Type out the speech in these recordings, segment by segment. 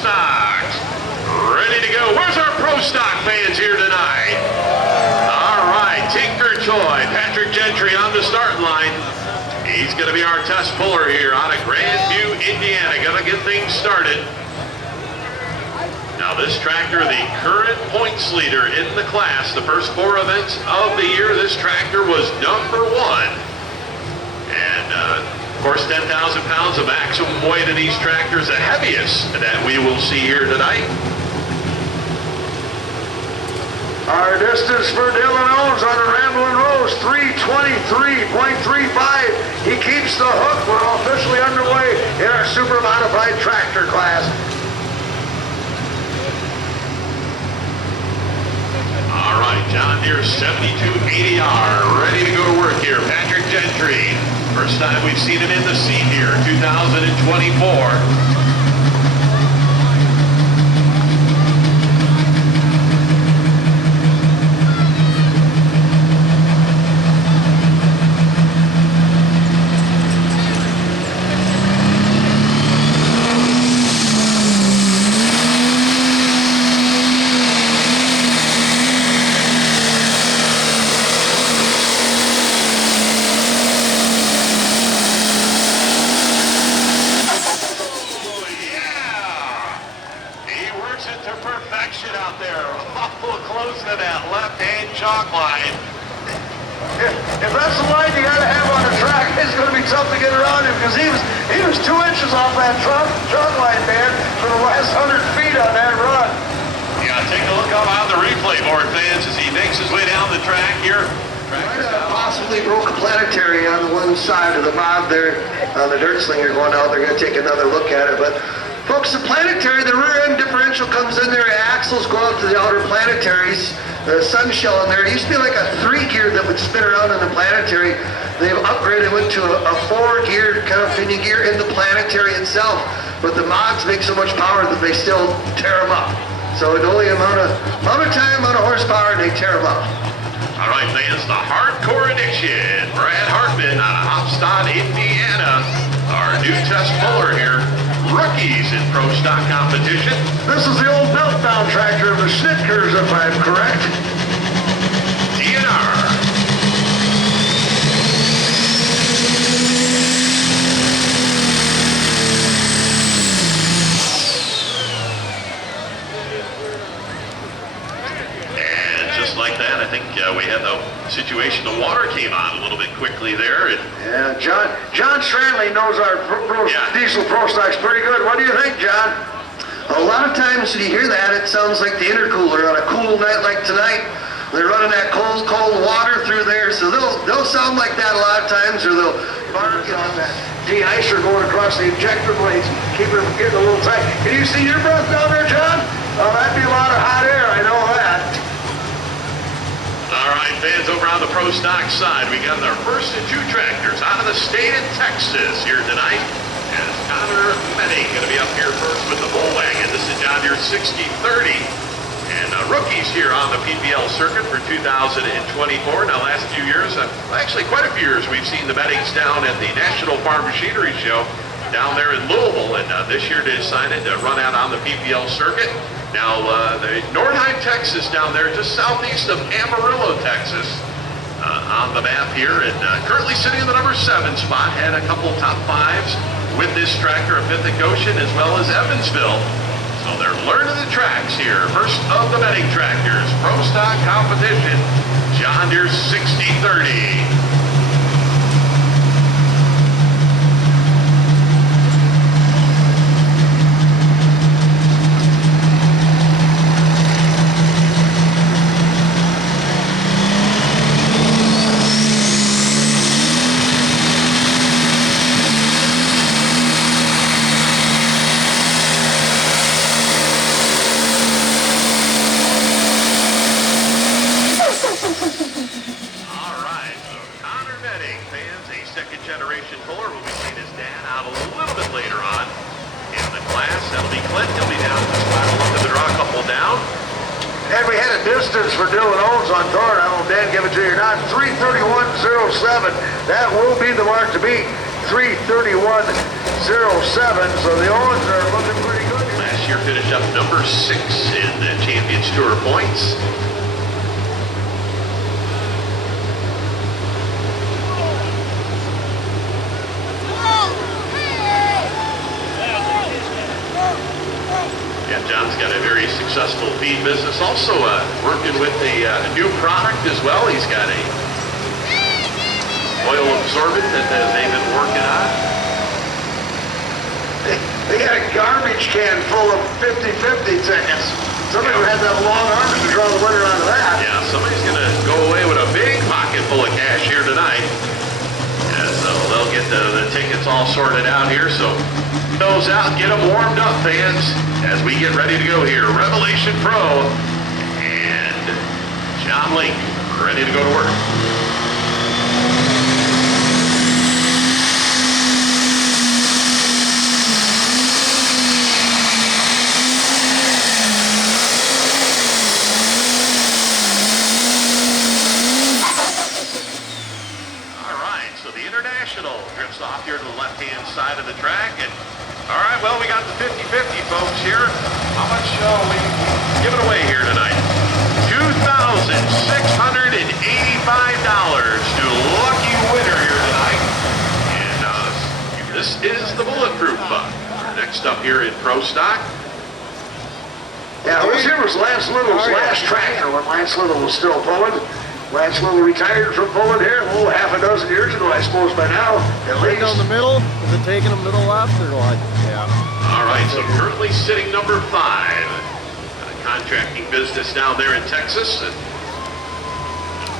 Stocks. Ready to go. Where's our Pro Stock fans here tonight? All right, Tinker Toy, Patrick Gentry on the start line. He's going to be our test puller here out of Grandview, Indiana. Going to get things started. Now this tractor, the current points leader in the class, the first 4 events of the year, this tractor was number 1. And of course, 10,000 pounds of maximum weight in these tractors, the heaviest that we will see here tonight. Our distance for Dylan Owens on the Ramblin' Rose, 323.35. He keeps the hook. We're officially underway in our super modified tractor class. All right, John Deere 7280R, ready to go to work here. Patrick Gentry, first time we've seen him in the seat here, 2024. Chalk line. If that's the line you gotta have on the track, it's gonna be tough to get around him because he was 2 inches off that chalk line, man, for the last 100 feet on that run. Yeah, take a look up on the replay board, fans, as he makes his way down the track here. Possibly broke a planetary on the one side of the mod there on the dirt slinger going out. They're gonna take another look at it, but folks, the planetary, the rear end differential comes in there, axles go out to the outer planetaries. The sun shell in there. It used to be like a 3-gear that would spin around in the planetary. They've upgraded, went to a 4-gear kind of pinion gear in the planetary itself. But the mods make so much power that they still tear them up. So the only amount of time, amount of horsepower, and they tear them up. All right, fans, the Hardcore Addiction. Brad Hartman out of Hopstad, Indiana. Our new test puller here. Rookies in Pro Stock competition. This is the old meltdown tractor of the Schnitkers, if I'm correct. DNR. And just like that, I think we had the situation. The water came on a little bit quickly there. Yeah, John Stranley knows our diesel Pro Stocks pretty good. What do you think, John? A lot of times when you hear that, it sounds like the intercooler on a cool night like tonight. They're running that cold water through there, so they'll sound like that a lot of times, or they'll bark on that de-icer going across the injector blades, keeping them getting a little tight. Can you see your breath down there, John? Oh, that'd be a lot of hot air, I know that. All right, fans, over on the Pro Stock side, we got our first of 2 tractors out of the state of Texas here tonight. And it's Connor Menning going to be up here first with the bull wagon. This is John Deere 6030. And rookies here on the PPL circuit for 2024. Now, last few years, actually quite a few years, we've seen the Mennings down at the National Farm Machinery Show down there in Louisville. And this year they decided to run out on the PPL circuit. Now, the Nordheim, Texas down there, just southeast of Amarillo, Texas, on the map here. And currently sitting in the number 7 spot, had a couple top 5s with this tractor, a 5th at Goshen, as well as Evansville. So they're learning the tracks here. First of the Menning tractors, Pro Stock competition, John Deere 6030. For Dylan Owens on tour. I don't know, Dan, give it to you or not. 331.07. That will be the mark to beat. 331.07. So the Owens are looking pretty good. Last year finished up number 6 in the Champions Tour points. Yeah, John's got a very successful feed business. Also working with a new product as well. He's got a oil absorbent that they've been working on. They got a garbage can full of 50-50 tickets. Somebody had that long arm to draw the winner out of that. Yeah, somebody's going to go away with a big pocket full of cash here tonight. Yeah, so they'll get the tickets all sorted out here. So those out, get them warmed up, fans, as we get ready to go here. Revelation Pro and John Link ready to go to work. Drifts off here to the left-hand side of the track. And all right, well, we got the 50-50 folks here. How much we give it away here tonight? $2,685 to lucky winner here tonight. And this is the Bulletproof Buck. Next up here in Pro Stock. Yeah, this here was Lance Little's last tractor when Lance Little was still pulling. Lance Little retired from pulling here, half a dozen years ago, I suppose, by now. At least. Down the middle? Is it taking them to the left or what? Yeah. All right, so currently sitting number 5. Contracting business down there in Texas. And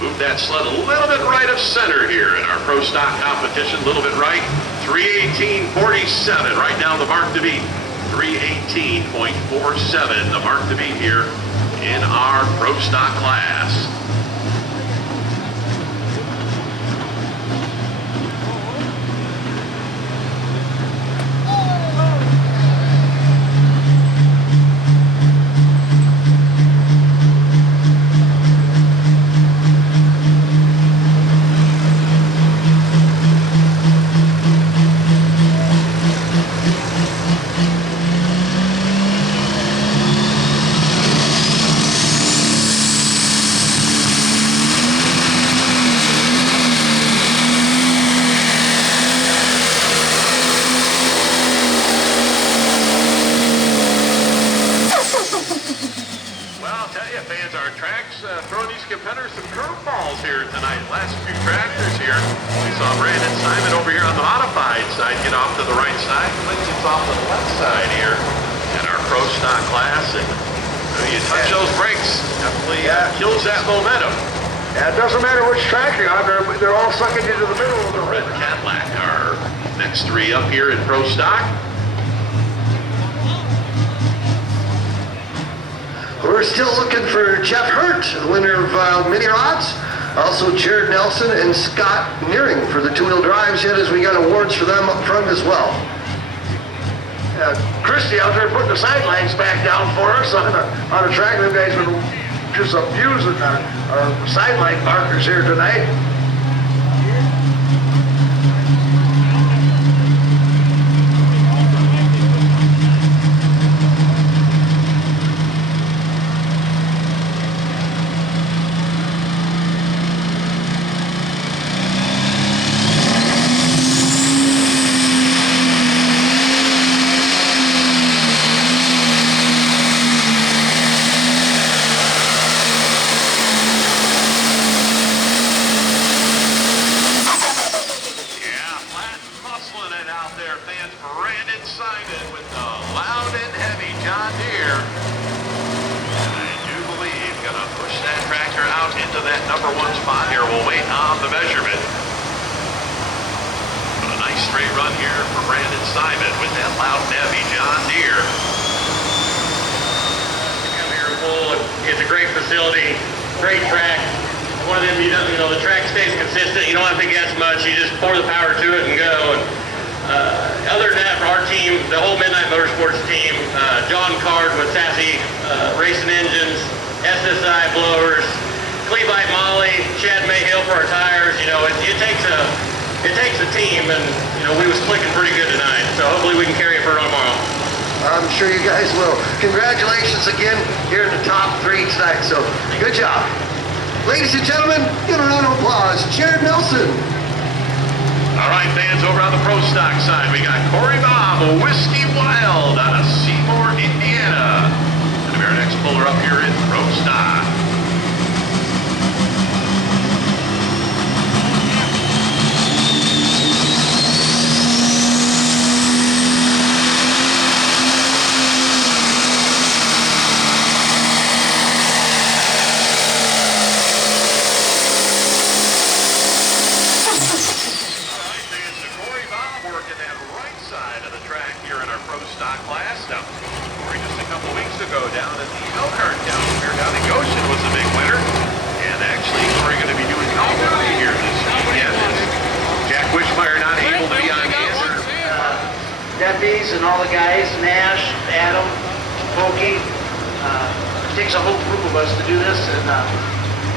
move that sled a little bit right of center here in our Pro Stock competition. A little bit right. 318.47. Right now the mark to beat. 318.47. The mark to beat here in our Pro Stock class. Throwing these competitors some curveballs here tonight. Last few tractors here. We saw Brandon Simon over here on the modified side get off to the right side. Lindsay's off to the left side here in our Pro Stock class. And you touch those brakes, definitely kills that momentum. Yeah, it doesn't matter which track you're on. They're all sucking you to the middle of the red Cadillac. Our next 3 up here in Pro Stock. We're still looking for Jeff Hurt, the winner of Mini Rods. Also Jared Nelson and Scott Nearing for the 2-wheel drives yet, as we got awards for them up front as well. Christie out there putting the sidelines back down for us on a track. The guys been just abusing our sideline markers here tonight. Number 1 spot here. We'll wait on the measurement. But a nice straight run here for Brandon Simon with that loud and heavy John Deere. Come here, full. It's a great facility, great track. One of them, you know, the track stays consistent. You don't have to guess much. You just pour the power to it and go. And other than that, for our team, the whole Midnight Motorsports team, John Card with Sassy Racing Engines, SSI Blowers, Clevite Molly, Chad Mayhill for our tires. You know, it takes a team, and you know we was clicking pretty good tonight. So hopefully we can carry it for tomorrow. I'm sure you guys will. Congratulations again. You're in the top 3 tonight, so good job. Ladies and gentlemen, give a round of applause. Jared Nelson. All right, fans, over on the Pro Stock side, we got Corey Bob, Whiskey Wild out of Seymour, Indiana. And our next puller up here in Pro Stock. Down at the Elkhart down here, down in Goshen was a big winner. And actually, we're going to be doing Calgary here this weekend. Jack Wishmeyer not able to be on hand. Deputies and all the guys, Nash, Adam, Pokey. It takes a whole group of us to do this. And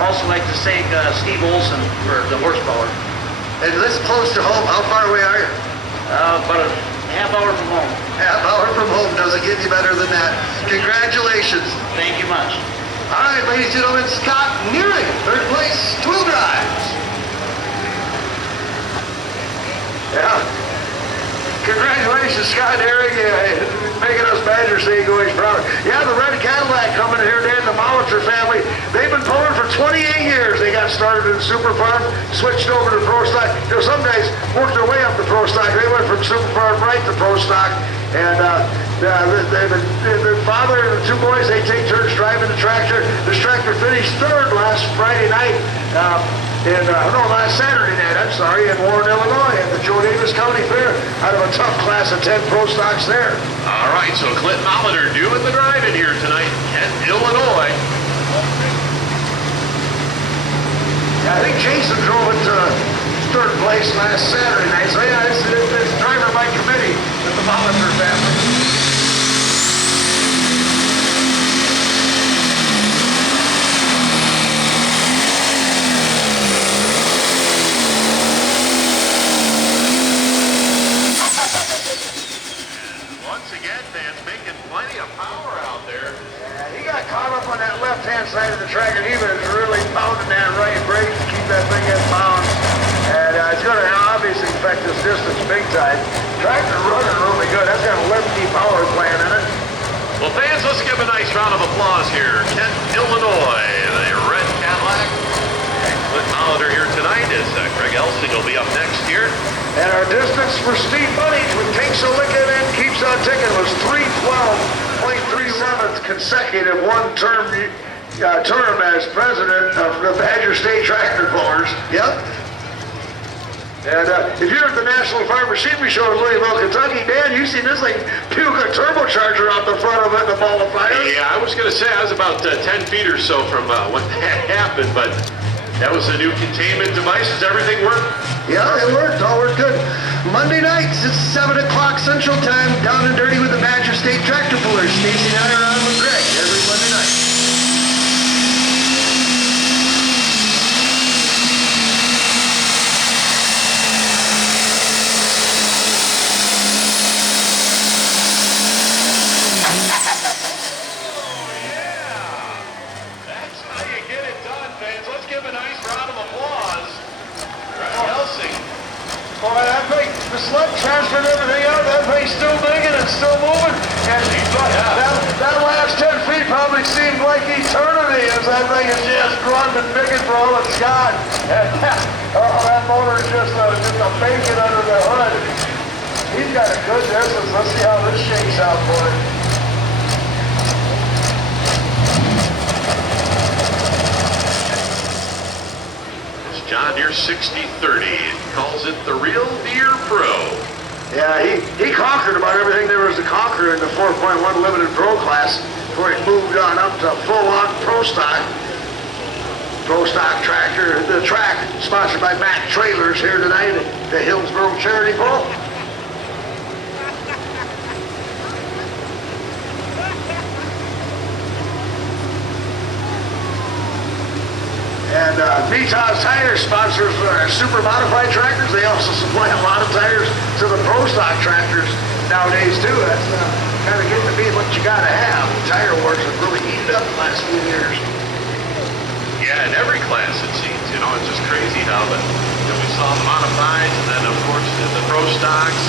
also like to thank Steve Olson for the horsepower. And this close to home, how far away are you? About a half hour from home. Half hour from home doesn't get any better than that. Congratulations. Thank you much. All right, ladies and gentlemen, Scott Nearing, third place, 12 drives. Yeah. Congratulations, Scott Nearing, making us Badgers say go he's proud. Yeah, the red Cadillac coming here, Dan, the Molitor family. They've been pulling for 28 years. They got started in Super Farm, switched over to Pro Stock. You know, some guys worked their way up to Pro Stock. They went from Super Farm right to Pro Stock. And the father and the 2 boys, they take turns driving the tractor. This tractor finished 3rd last Friday night. Last Saturday night, I'm sorry, in Warren, Illinois, at the Joe Davis County Fair, out of a tough class of 10 Pro Stocks there. All right, so Clint Molitor doing the driving here tonight in Illinois. Yeah, I think Jason drove it to 3rd place last Saturday night. So yeah, it's driver by committee with the Molitor family. On that left-hand side of the track, and he was really pounding that right brake to keep that thing in bounds. And it's going to obviously affect this distance big time. Tractor running really good. That's got a 11 power plant in it. Well, fans, let's give a nice round of applause here. Kent, Illinois, the red Cadillac. And Clint Molitor here tonight is Greg Elsing will be up next here. And our distance for Steve Bunny, who takes a lick in and keeps on ticking, was 3:12.37 consecutive one-term as president of the Badger State Tractor Pullers. Yep. And if you're at the National Farm Machinery Show in Louisville, Kentucky, Dan, you seen this thing puke a turbocharger out the front of it in a ball of fire? Yeah, I was going to say I was about 10 feet or so from when that happened, but that was the new containment devices. Everything worked? Yeah, it worked. All worked good. Monday nights, it's 7 o'clock Central Time, down and dirty with the Badger State Tractor Pullers. Stacy and I are on with Greg every Monday night. Boy, that thing, the sled transferred everything out. That thing's still digging and still moving. And that last 10 feet probably seemed like eternity as that thing is just grunting and digging for all it's got. And that motor is just a bacon under the hood. He's got a good distance. Let's see how this shakes out for him. John Deere 6030 calls it the Real Deere Pro. Yeah, he conquered about everything there was to conquer in the 4.1 Limited Pro class before he moved on up to full-on Pro Stock. Pro Stock tractor, the track sponsored by Mack Trailers here tonight at the Hillsboro Charity Bowl. And VTOS Tires sponsors super modified tractors. They also supply a lot of tires to the Pro Stock tractors nowadays too. That's kind of getting to be what you gotta have. The tire wars have really heated up the last few years. Yeah, in every class it seems, you know, it's just crazy how we saw the modifieds and then of course the pro stocks.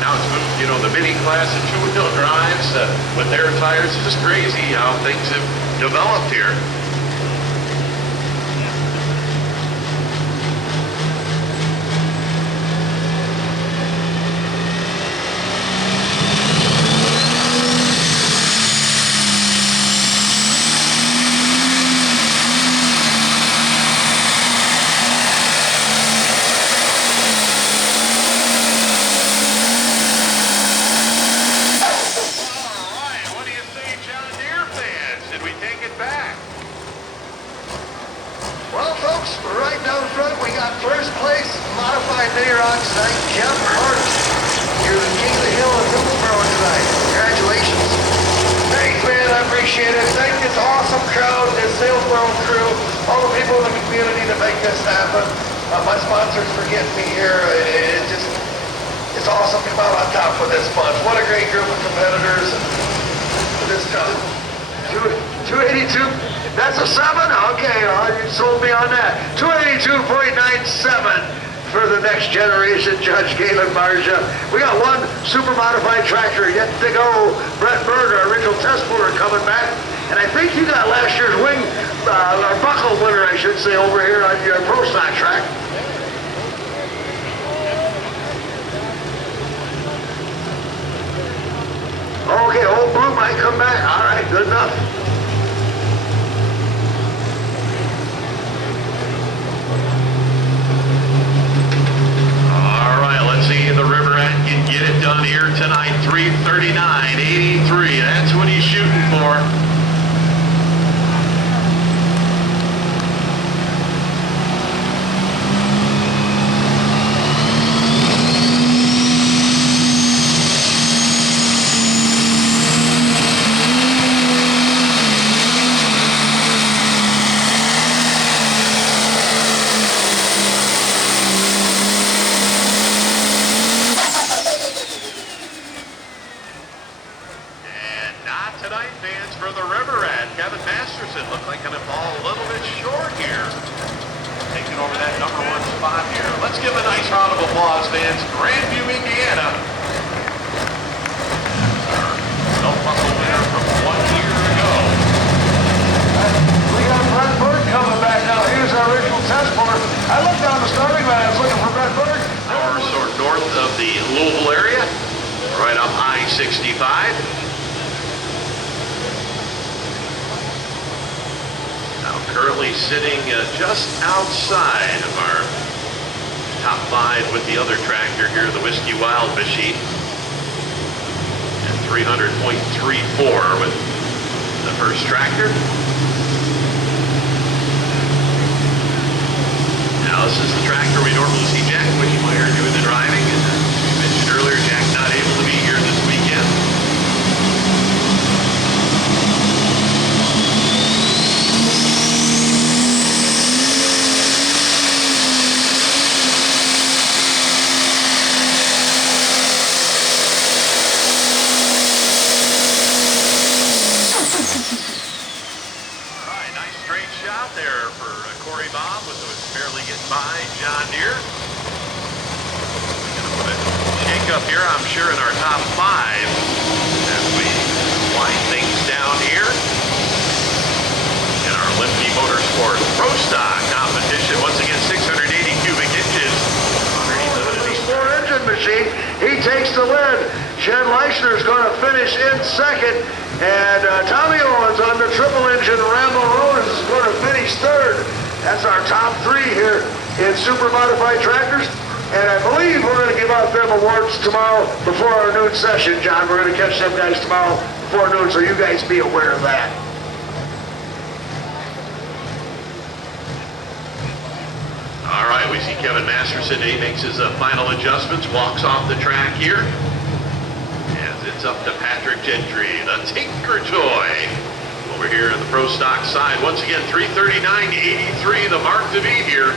Now it's moved, you know, the mini class and two-wheel drives with their tires. It's just crazy how things have developed here. Well, folks, right down front, we got first place, modified mini rocks tonight, Jeff Hart. You're the king of the hill in Hillsboro tonight. Congratulations. Thanks, man. I appreciate it. Thank this awesome crowd, this Hillsboro crew, all the people in the community to make this happen. My sponsors for getting me here. It's awesome to come out on top with this bunch. What a great group of competitors for this job. 282. That's a 7? Okay, you sold me on that. 282.97 for the next generation, Judge Galen Marja. We got one super modified tractor yet to go. Brett Bird, our original test puller, coming back. And I think you got last year's wing, our buckle winner, I should say, over here on your pro stock track. Okay, Old Blue might come back. All right, good enough. The River Rat can get it done here tonight. 3:39.83. That's what he's shooting for. Tonight, fans, for the River Rat, Kevin Masterson looked like going to fall a little bit short here. Taking over that number 1 spot here. Let's give a nice round of applause, fans. Grandview, Indiana. That's our self-muscle winner from 1 year ago. We got Brett Bird coming back now. He was our original test puller. I looked down the starting line. I was looking for Brett Bird. We're sort of north of the Louisville area, right up I-65. Currently sitting just outside of our top 5 with the other tractor here, the Whiskey Wild Machine, at 300.34 with the first tractor. Now this is the tractor we normally see Jack Wishmeyer doing the driving. And we mentioned earlier, Jack not able to be here this weekend. Up here, I'm sure, in our top 5 as we wind things down here in our Limpy Motorsports Pro Stock competition. Once again, 680 cubic inches underneath the four-engine machine. He takes the win. Shed Leishner is going to finish in second, and Tommy Owens on the triple-engine Rambo Rollins is going to finish third. That's our top 3 here in super modified tractors. And I believe we're going to give out them awards tomorrow before our noon session, John. We're going to catch them guys tomorrow before noon, so you guys be aware of that. All right, we see Kevin Masterson. He makes his final adjustments, walks off the track here. As it's up to Patrick Gentry, the Tinker Toy. Over here on the Pro Stock side, once again, 339.83, the mark to beat here.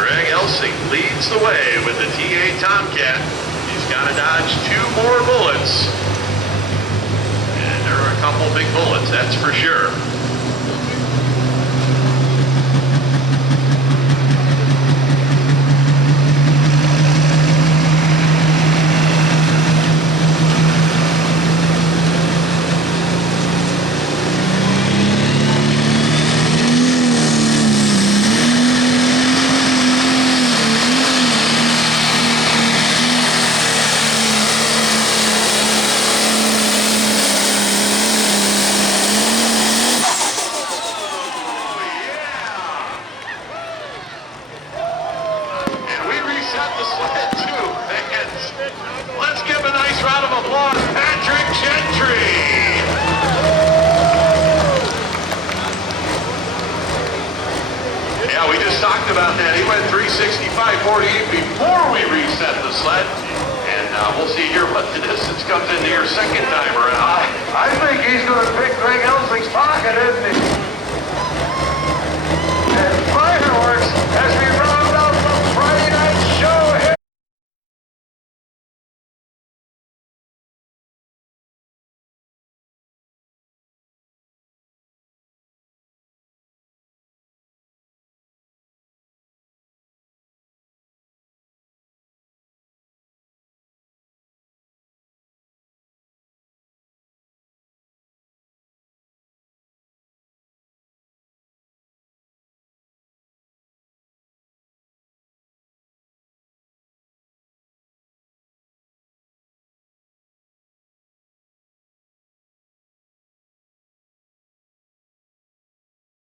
Greg Elsing leads the way with the TA Tomcat. He's got to dodge 2 more bullets. And there are a couple big bullets, that's for sure. Let's give a nice round of applause, Patrick Gentry. Yeah, we just talked about that. He went 365.48 before we reset the sled. And we'll see here what the distance comes in here second time around. I think he's going to pick Greg Elsling's pocket, isn't he?